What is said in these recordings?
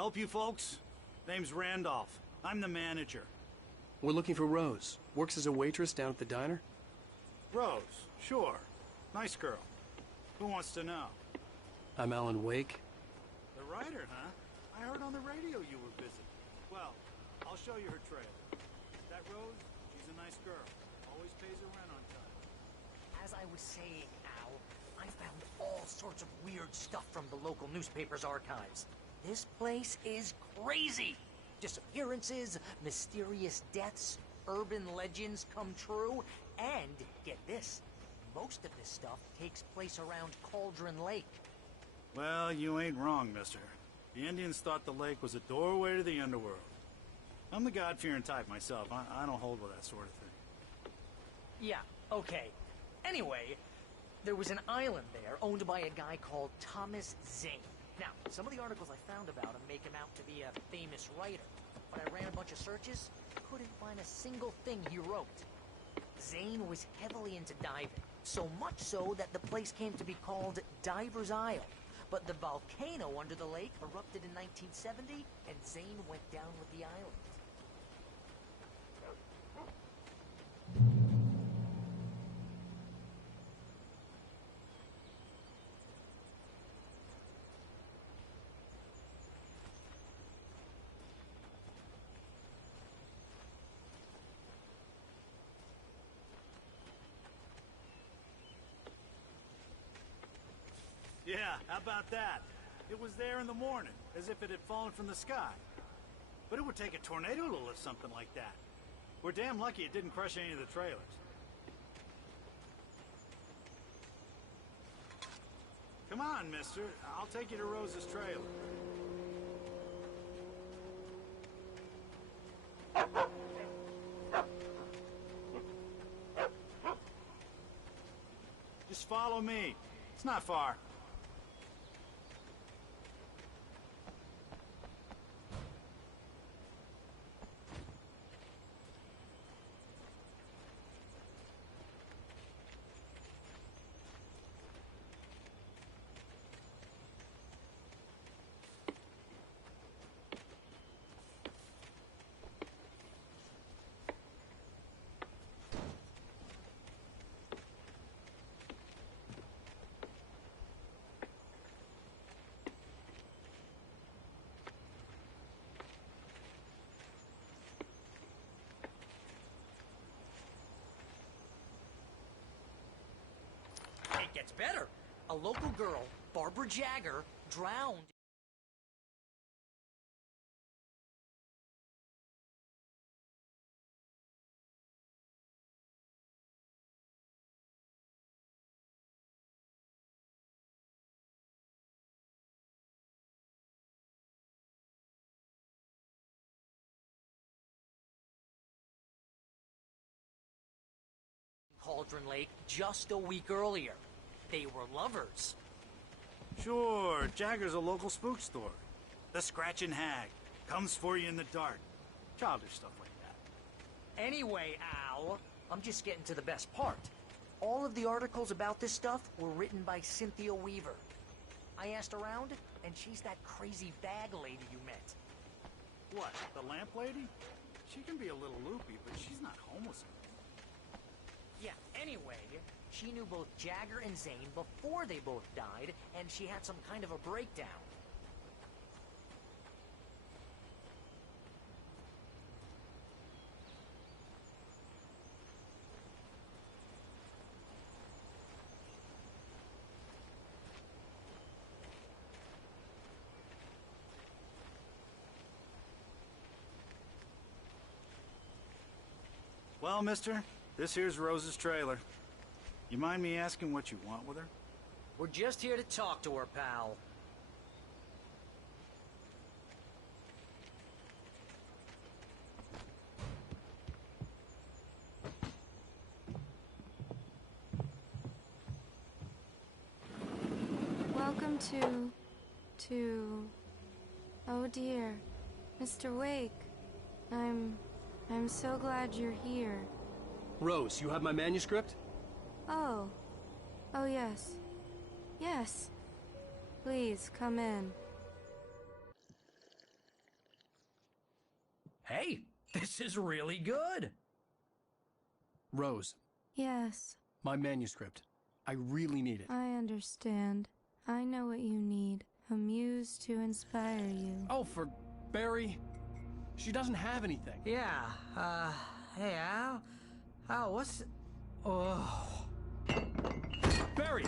Help you folks? Name's Randolph. I'm the manager. We're looking for Rose. Works as a waitress down at the diner? Rose, sure. Nice girl. Who wants to know? I'm Alan Wake. The writer, huh? I heard on the radio you were busy. Well, I'll show you her trailer. That Rose, she's a nice girl. Always pays her rent on time. As I was saying, Al, I found all sorts of weird stuff from the local newspaper's archives. This place is crazy! Disappearances, mysterious deaths, urban legends come true, and, get this, most of this stuff takes place around Cauldron Lake. Well, you ain't wrong, mister. The Indians thought the lake was a doorway to the underworld. I'm the God-fearing type myself. I don't hold with that sort of thing. Yeah, okay. Anyway, there was an island there owned by a guy called Thomas Zane. Now, some of the articles I found about him make him out to be a famous writer. But I ran a bunch of searches, couldn't find a single thing he wrote. Zane was heavily into diving, so much so that the place came to be called Diver's Isle. But the volcano under the lake erupted in 1970, and Zane went down with the island. Yeah, how about that? It was there in the morning, as if it had fallen from the sky. But it would take a tornado to lift something like that. We're damn lucky it didn't crush any of the trailers. Come on, mister. I'll take you to Rose's trailer. Just follow me. It's not far. It gets better. A local girl, Barbara Jagger, drowned. Cauldron Lake just a week earlier. They were lovers. Sure, Jagger's a local spook story. The Scratching Hag comes for you in the dark. Childish stuff like that. Anyway, Al, I'm just getting to the best part. All of the articles about this stuff were written by Cynthia Weaver. I asked around, and she's that crazy bag lady you met. What, the lamp lady? She can be a little loopy, but she's not homeless. Yeah, anyway, she knew both Jagger and Zane before they both died, and she had some kind of a breakdown. Well, mister, this here's Rose's trailer. You mind me asking what you want with her? We're just here to talk to her, pal. Welcome to... Oh dear, Mr. Wake. I'm so glad you're here. Rose, you have my manuscript? Oh. Oh, yes. Yes. Please, come in. Hey, this is really good. Rose, Yes, my manuscript. I really need it. I understand. I know what you need. A muse to inspire you. Oh, for Barry. She doesn't have anything. Yeah, hey, Al, what's... Oh... Barry!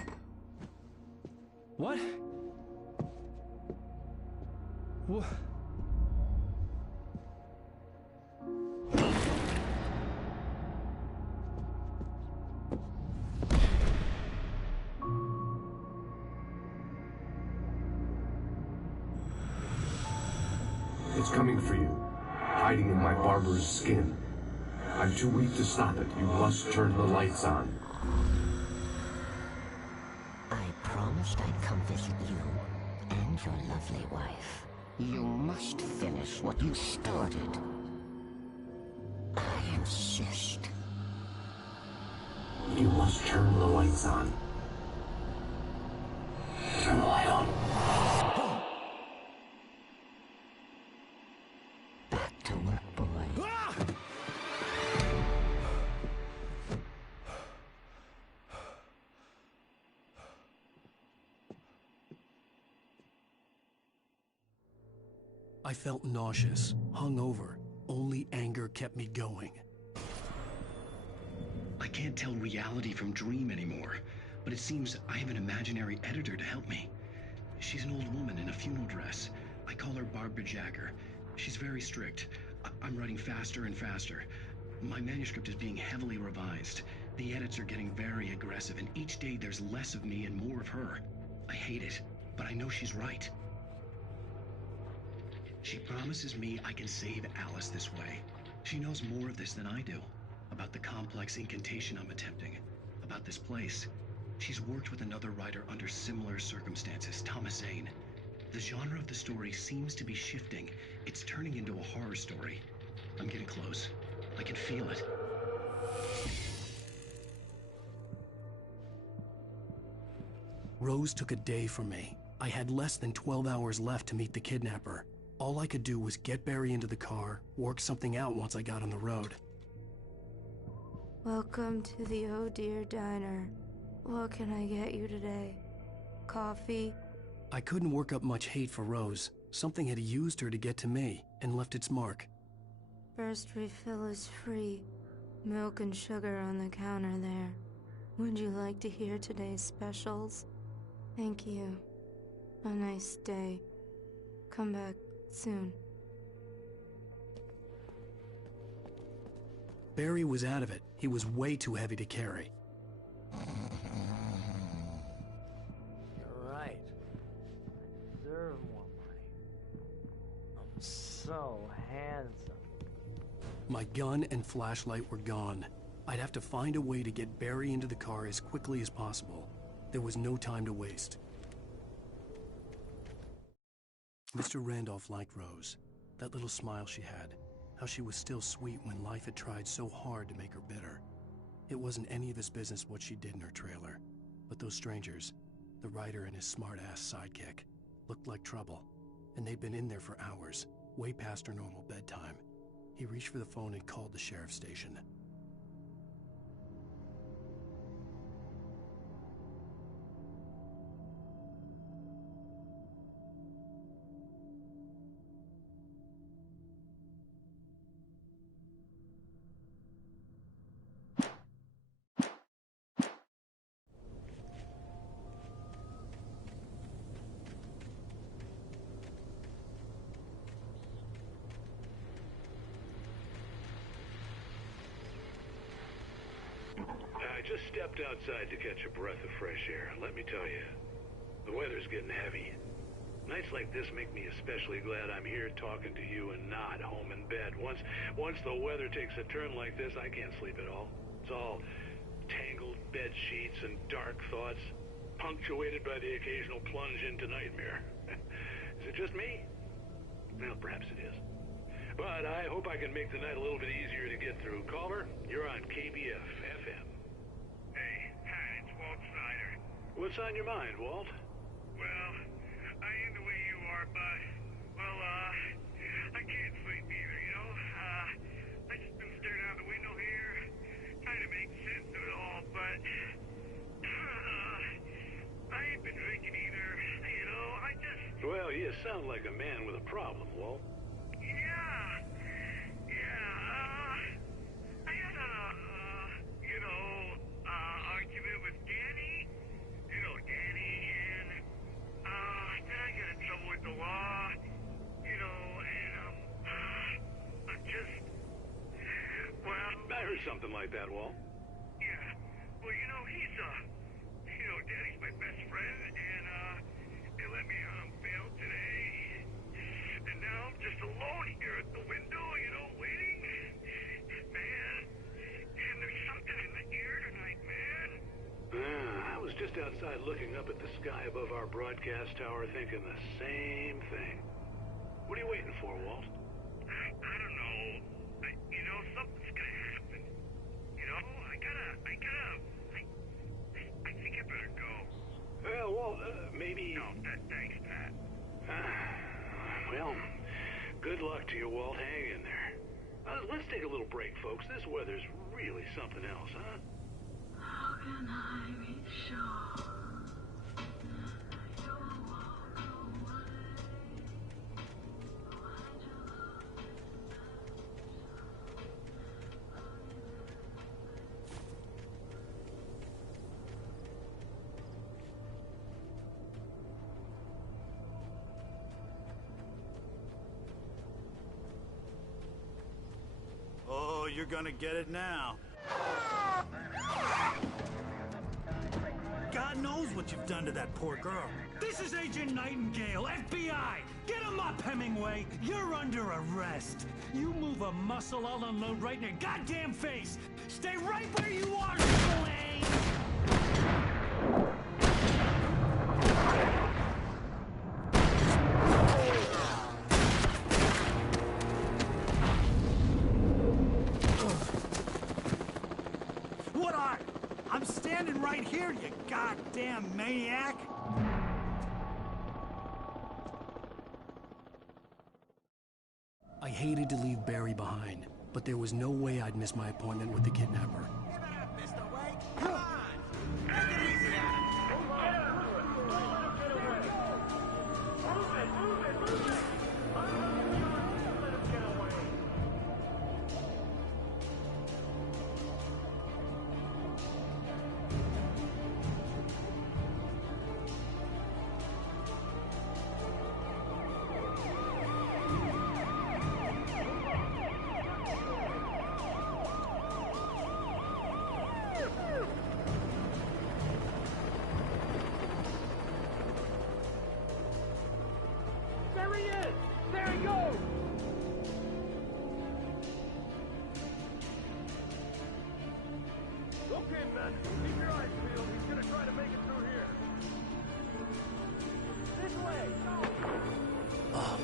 What? What? It's coming for you, hiding in my barber's skin. I'm too weak to stop it. You must turn the lights on. I promised I'd come visit you and your lovely wife. You must finish what you started. I insist. You must turn the lights on. Turn the light on. Back to work, boy. I felt nauseous, hungover. Only anger kept me going. I can't tell reality from dream anymore, but it seems I have an imaginary editor to help me. She's an old woman in a funeral dress. I call her Barbara Jagger. She's very strict. I'm writing faster and faster. My manuscript is being heavily revised. The edits are getting very aggressive, and each day there's less of me and more of her. I hate it, but I know she's right. She promises me I can save Alice this way. She knows more of this than I do. About the complex incantation I'm attempting. About this place. She's worked with another writer under similar circumstances, Thomas Zane. The genre of the story seems to be shifting. It's turning into a horror story. I'm getting close. I can feel it. Rose took a day from me. I had less than 12 hours left to meet the kidnapper. All I could do was get Barry into the car, work something out once I got on the road. Welcome to the Oh Dear Diner. What can I get you today? Coffee? I couldn't work up much hate for Rose. Something had used her to get to me and left its mark. First refill is free. Milk and sugar on the counter there. Would you like to hear today's specials? Thank you. A nice day. Come back soon. Barry was out of it. He was way too heavy to carry. You're right. I deserve more money. I'm so handsome. My gun and flashlight were gone. I'd have to find a way to get Barry into the car as quickly as possible. There was no time to waste. Mr. Randolph liked Rose. That little smile she had. How she was still sweet when life had tried so hard to make her bitter. It wasn't any of his business what she did in her trailer. But those strangers, the writer and his smart-ass sidekick, looked like trouble. And they'd been in there for hours, way past her normal bedtime. He reached for the phone and called the sheriff's station. I just stepped outside to catch a breath of fresh air. Let me tell you, the weather's getting heavy. Nights like this make me especially glad I'm here talking to you and not home in bed. Once the weather takes a turn like this, I can't sleep at all. It's all tangled bed sheets and dark thoughts, punctuated by the occasional plunge into nightmare. Is it just me? Well, perhaps it is. But I hope I can make the night a little bit easier to get through. Caller, you're on KBF FM. Hey, hi, it's Walt Snyder. What's on your mind, Walt? Well, I ain't the way you are, but, well, I can't sleep either, you know? I Well, you sound like a man with a problem, Walt. I had argument with Danny. Danny, and, then I got in trouble with the law, I'm just, I heard something like that, Walt. yeah, well, he's, Danny's my best friend, and, they let me out on bail today, and now I'm just alone here at the window, waiting. Man, and there's something in the air tonight, man. I was just outside looking up at the sky above our broadcast tower thinking the same thing. What are you waiting for, Walt? I don't know. Something's gonna happen. I think I better go. Well, Walt, maybe... No, thanks, Pat. Well, good luck to you, Walt. Hang in there. Let's take a little break, folks. This weather's really something else, huh? How can I be sure you'll walk away? Oh, you're gonna get it now. God knows what you've done to that poor girl. This is Agent Nightingale, FBI! Get him up, Hemingway! You're under arrest! You move a muscle, I'll unload right in your goddamn face! Stay right where you are, Slane! What are? I'm standing right here, you goddamn maniac! I hated to leave Barry behind, but there was no way I'd miss my appointment with the kidnapper. There he is! There he goes! Okay, man. Keep your eyes peeled. He's gonna try to make it through here. This way! Oh,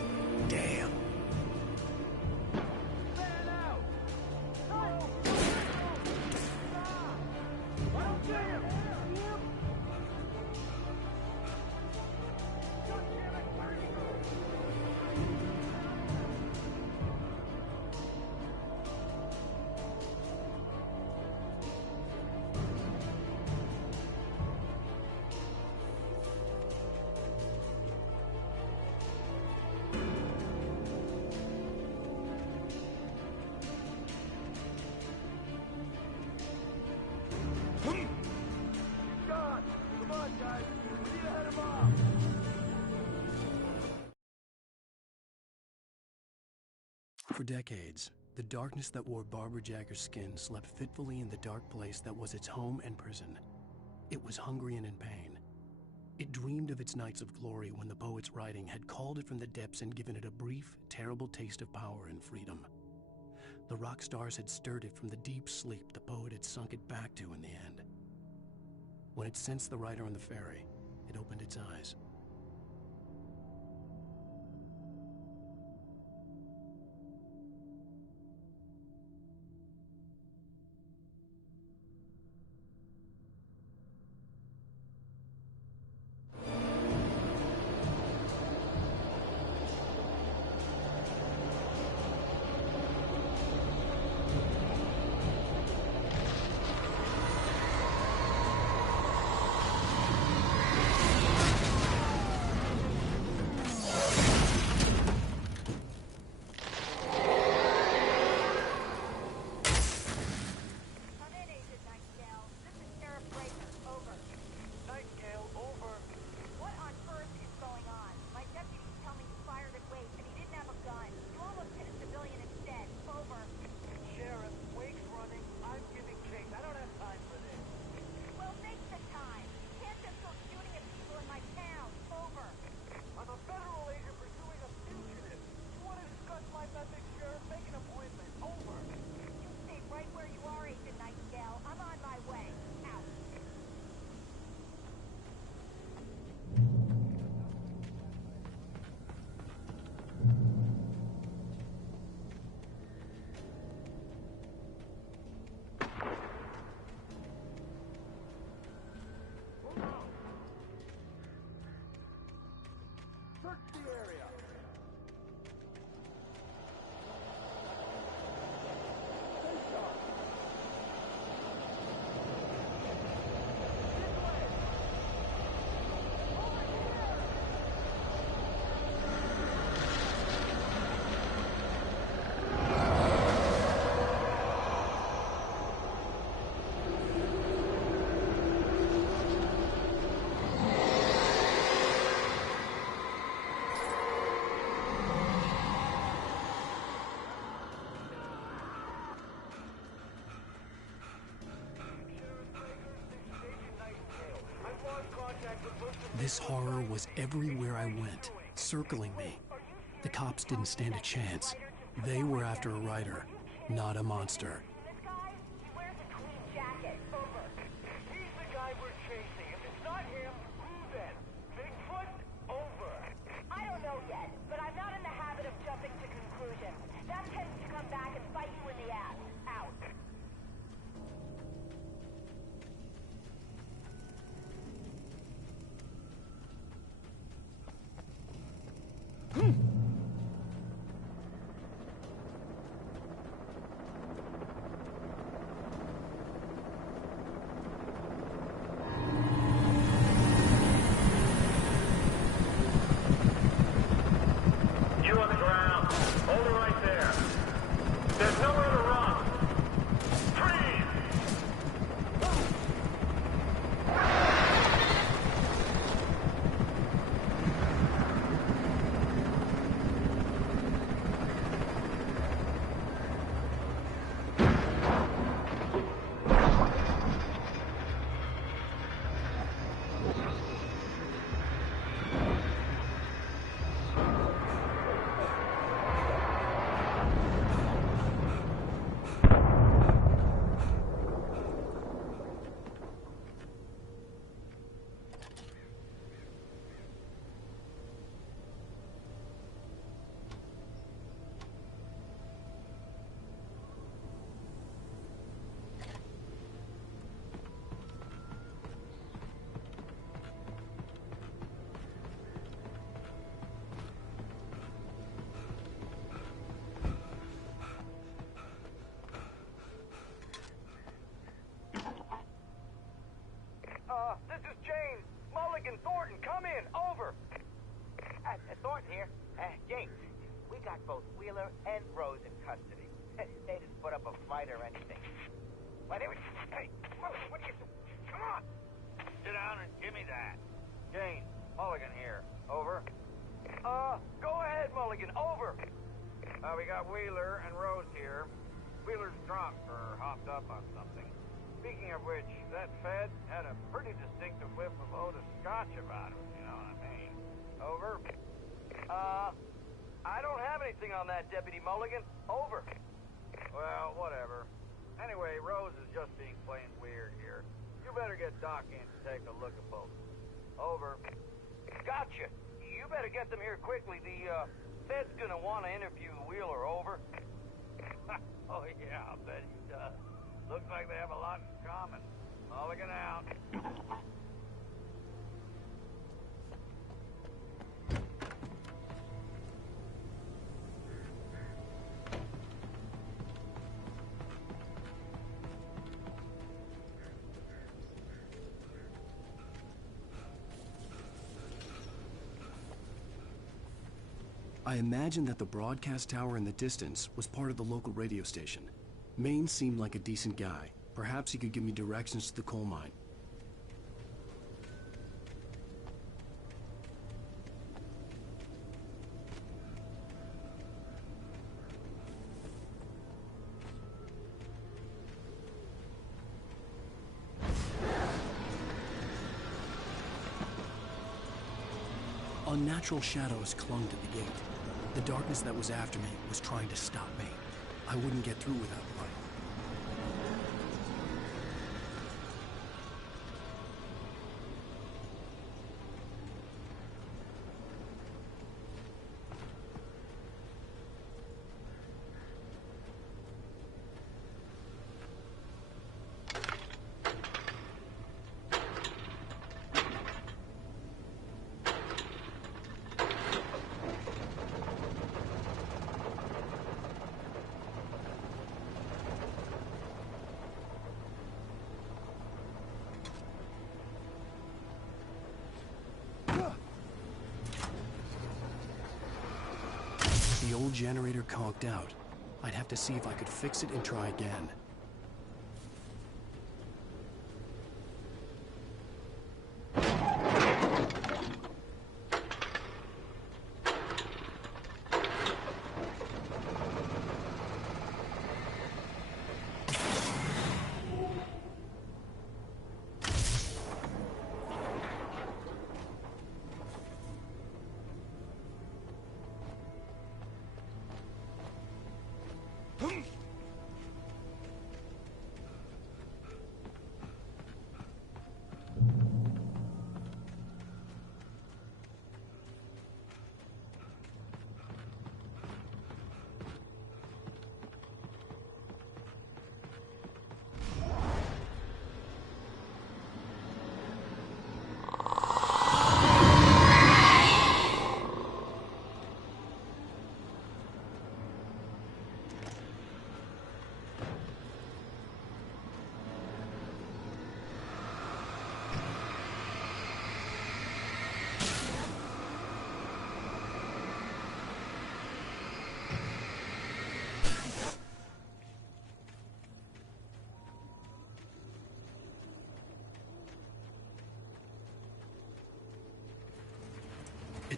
damn. Fan out! No! I don't see him! God damn it! Where did he go? God! Come on, guys! We need to head him off! For decades, the darkness that wore Barbara Jagger's skin slept fitfully in the dark place that was its home and prison. It was hungry and in pain. It dreamed of its nights of glory when the poet's writing had called it from the depths and given it a brief, terrible taste of power and freedom. The rock stars had stirred it from the deep sleep the poet had sunk it back to in the end. When it sensed the writer on the ferry, it opened its eyes. This horror was everywhere I went, circling me. The cops didn't stand a chance. They were after a writer, not a monster. This guy, he wears a clean jacket. Over. He's the guy we're chasing. If it's not him, who then? Bigfoot? Over. I don't know yet, but I'm not in the habit of jumping to conclusions. That tends to come back and bite you in the ass. Out. You on the ground. Hold it right there. There's nowhere to run. Freeze! This is James. Mulligan, Thornton, come in. Over. Thornton here. James, we got both Wheeler and Rose in custody. They didn't put up a fight or anything. Why, they were... Hey, Mulligan, what are you... Come on! Sit down and give me that. James, Mulligan here. Over. Go ahead, Mulligan. Over. We got Wheeler and Rose here. Wheeler's drunk or hopped up on something. Speaking of which, that Fed had a pretty distinctive whiff of Otis Scotch about him, you know what I mean. Over. I don't have anything on that, Deputy Mulligan. Over. Well, whatever. Anyway, Rose is just being plain weird here. You better get Doc in to take a look at both. Over. Gotcha. You better get them here quickly. The, Fed's gonna want to interview Wheeler. Over. Oh, yeah, I'll bet he does. Looks like they have a lot in common. Mulligan out. I imagined that the broadcast tower in the distance was part of the local radio station. Maine seemed like a decent guy. Perhaps he could give me directions to the coal mine. Unnatural shadows clung to the gate. The darkness that was after me was trying to stop me. I wouldn't get through without light. The old generator conked out. I'd have to see if I could fix it and try again.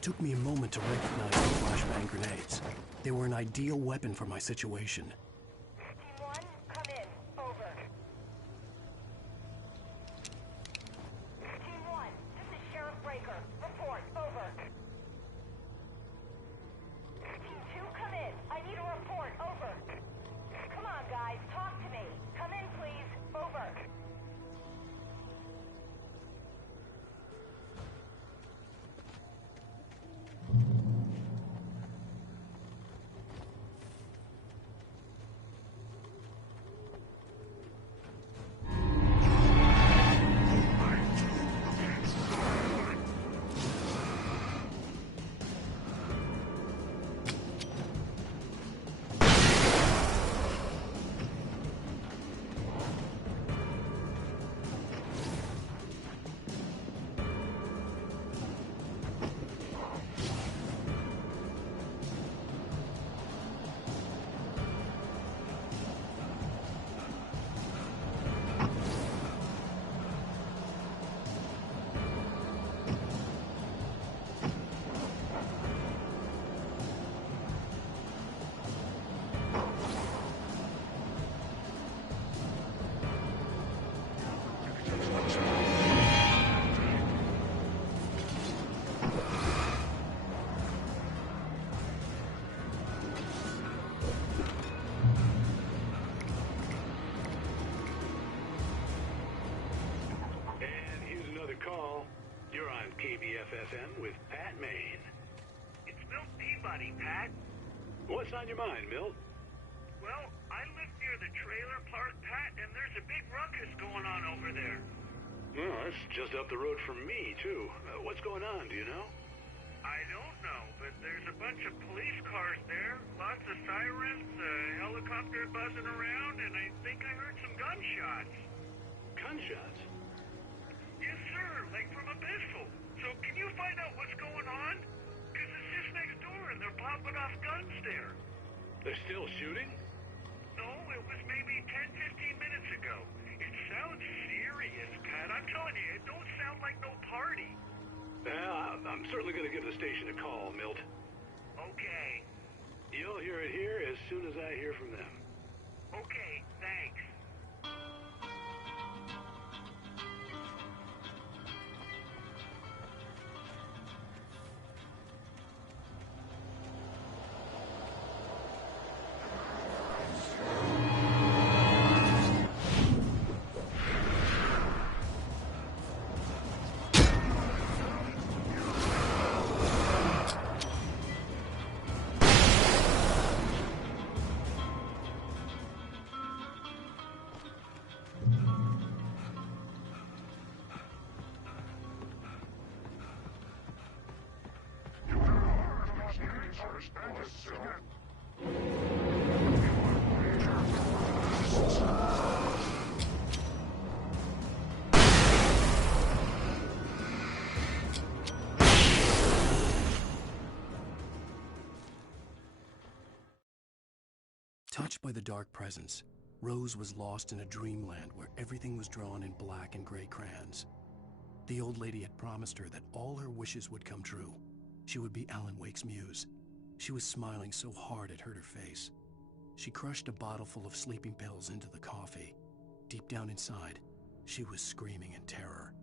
It took me a moment to recognize the flashbang grenades. They were an ideal weapon for my situation. Team 1, come in. Over. Team 1, this is Sheriff Breaker. Report. Over. Team 2, come in. I need a report. Over. Come on, guys. Talk to me. Come in, please. Over. KBFSM with Pat Maine. It's Milt Peabody, Pat. What's on your mind, Milt? Well, I live near the trailer park, Pat, and there's a big ruckus going on over there. Well, that's just up the road from me, too. What's going on, do you know? I don't know, but there's a bunch of police cars there, lots of sirens, a helicopter buzzing around, and I think I heard some gunshots. Gunshots? Yes, sir, like from a pistol. So can you find out what's going on? Because it's just next door and they're popping off guns there. They're still shooting? No, it was maybe 10, 15 minutes ago. It sounds serious, Pat. I'm telling you, it don't sound like no party. Well, I'm certainly going to give the station a call, Milt. Okay. You'll hear it here as soon as I hear from them. Okay, thanks. Touched by the dark presence, Rose was lost in a dreamland where everything was drawn in black and gray crayons. The old lady had promised her that all her wishes would come true. She would be Alan Wake's muse. She was smiling so hard it hurt her face. She crushed a bottle full of sleeping pills into the coffee. Deep down inside, she was screaming in terror.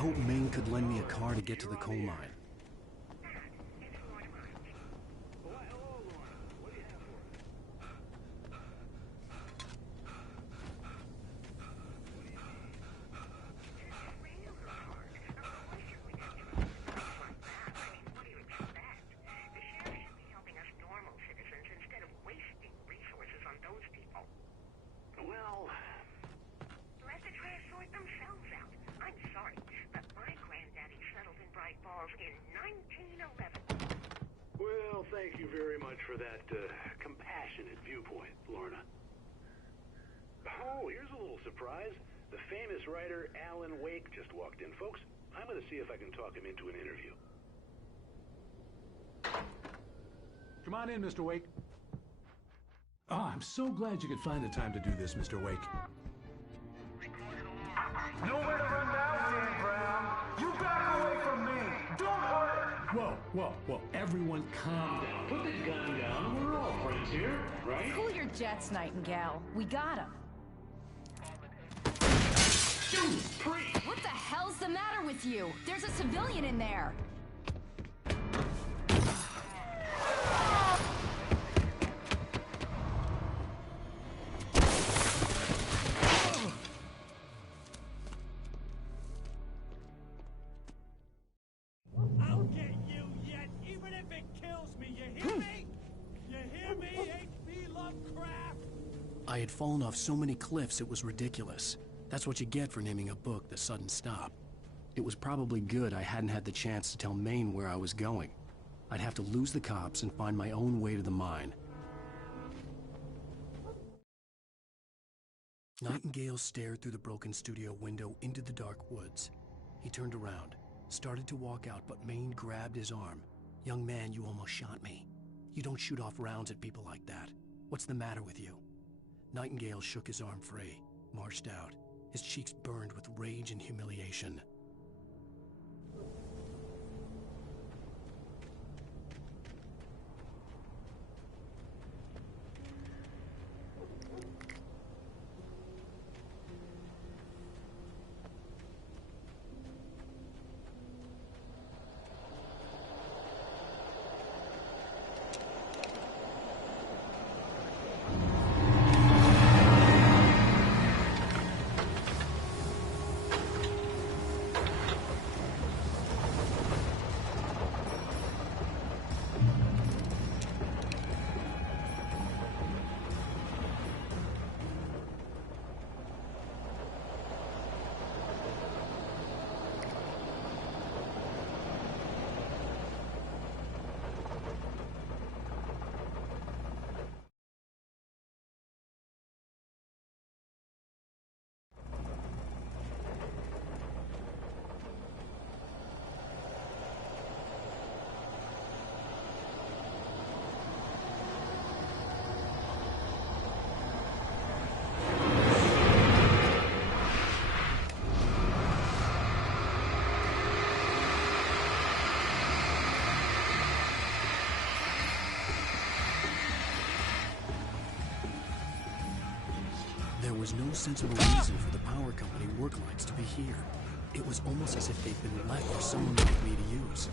hoped Maine could lend me a car to get to the coal mine. Well, thank you very much for that compassionate viewpoint, Lorna. Oh, here's a little surprise. The famous writer Alan Wake just walked in, folks. I'm going to see if I can talk him into an interview. Come on in, Mr. Wake. Oh, I'm so glad you could find the time to do this, Mr. Wake. Nowhere to run now, Dan Brown. You back away from me. Don't hurt her. Whoa. Everyone calm down. Put the gun down. We're all friends here, right? Cool your jets, Nightingale. We got him. What the hell's the matter with you? There's a civilian in there. I'll get you yet, even if it kills me. You hear me? You hear me, H.P. Lovecraft? I had fallen off so many cliffs it was ridiculous. That's what you get for naming a book The Sudden Stop. It was probably good I hadn't had the chance to tell Maine where I was going. I'd have to lose the cops and find my own way to the mine. Nightingale stared through the broken studio window into the dark woods. He turned around, started to walk out, but Maine grabbed his arm. "Young man, you almost shot me. You don't shoot off rounds at people like that. What's the matter with you?" Nightingale shook his arm free, marched out. His cheeks burned with rage and humiliation. There was no sensible reason for the power company work lights to be here. It was almost as if they'd been left for someone like me to use.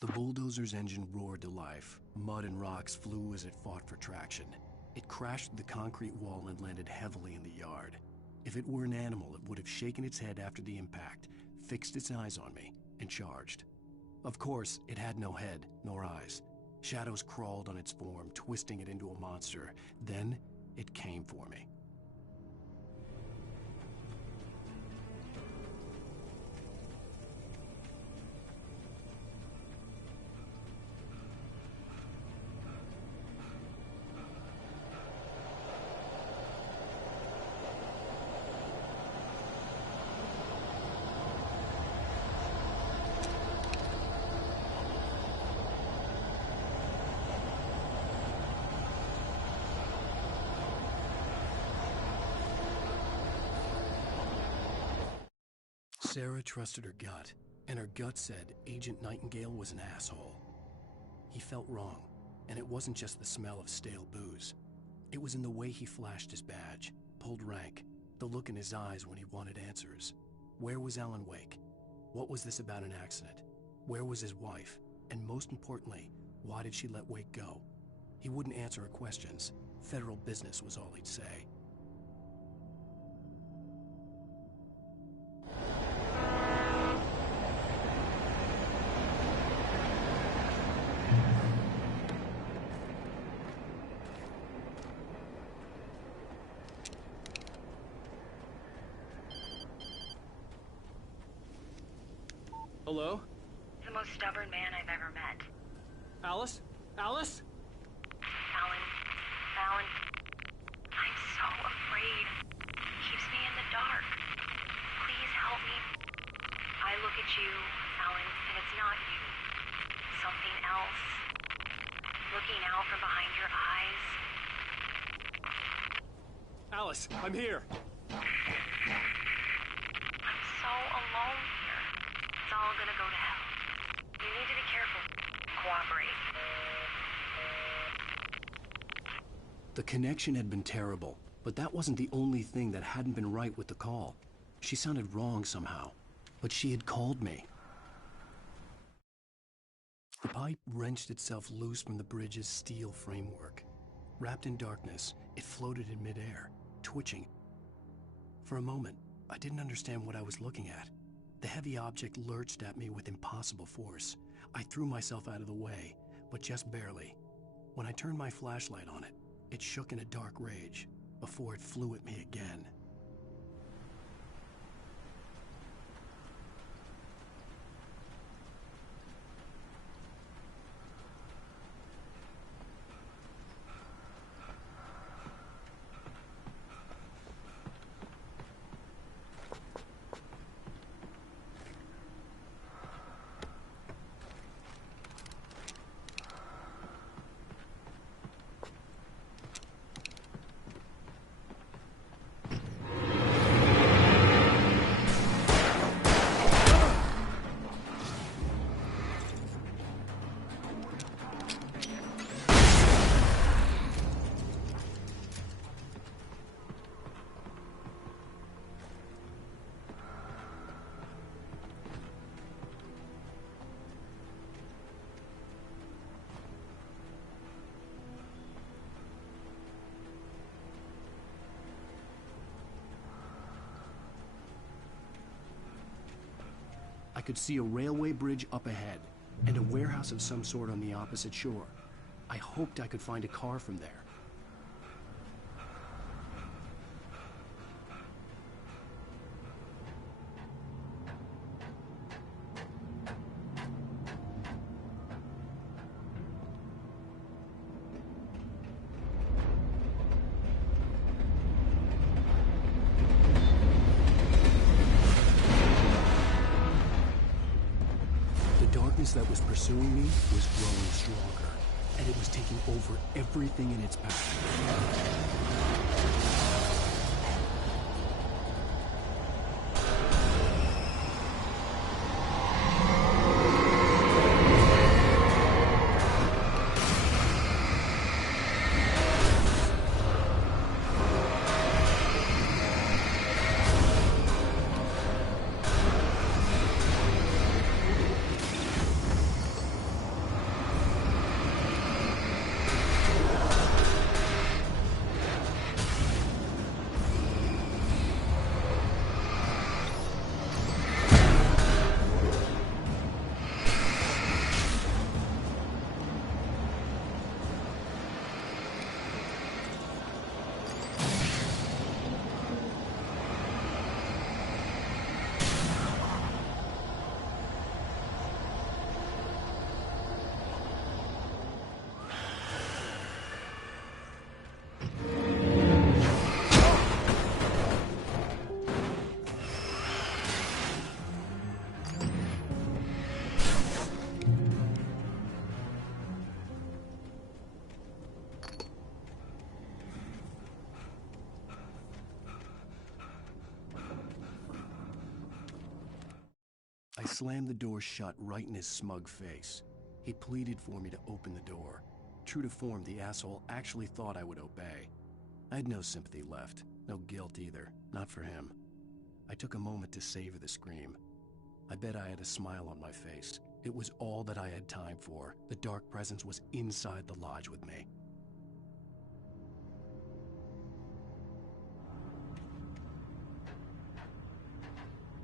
The bulldozer's engine roared to life. Mud and rocks flew as it fought for traction. It crashed through the concrete wall and landed heavily in the yard. If it were an animal, it would have shaken its head after the impact, fixed its eyes on me, and charged. Of course, it had no head, nor eyes. Shadows crawled on its form, twisting it into a monster. Then, it came for me. Sarah trusted her gut, and her gut said Agent Nightingale was an asshole. He felt wrong, and it wasn't just the smell of stale booze. It was in the way he flashed his badge, pulled rank, the look in his eyes when he wanted answers. Where was Alan Wake? What was this about an accident? Where was his wife? And most importantly, why did she let Wake go? He wouldn't answer her questions. Federal business was all he'd say. Hello? The most stubborn man I've ever met. Alice? Alice? Alan, I'm so afraid. He keeps me in the dark. Please help me. I look at you, Alan, and it's not you. Something else. Looking out from behind your eyes. Alice, I'm here. I'm so alone here. It's all gonna go to hell. You need to be careful. Cooperate. The connection had been terrible, but that wasn't the only thing that hadn't been right with the call. She sounded wrong somehow, but she had called me. The pipe wrenched itself loose from the bridge's steel framework. Wrapped in darkness, it floated in midair, twitching. For a moment, I didn't understand what I was looking at. The heavy object lurched at me with impossible force. I threw myself out of the way, but just barely. When I turned my flashlight on it, it shook in a dark rage before it flew at me again. I could see a railway bridge up ahead, and a warehouse of some sort on the opposite shore. I hoped I could find a car from there. That was pursuing me was growing stronger, and it was taking over everything in its path. I slammed the door shut right in his smug face. He pleaded for me to open the door. True to form, the asshole actually thought I would obey. I had no sympathy left, no guilt either, not for him. I took a moment to savor the scream. I bet I had a smile on my face. It was all that I had time for. The dark presence was inside the lodge with me.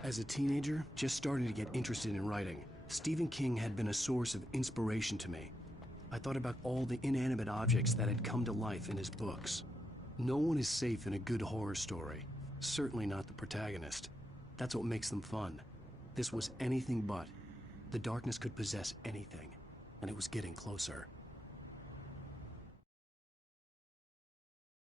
As a teenager, just starting to get interested in writing, Stephen King had been a source of inspiration to me. I thought about all the inanimate objects that had come to life in his books. No one is safe in a good horror story. Certainly not the protagonist. That's what makes them fun. This was anything but. The darkness could possess anything, and it was getting closer.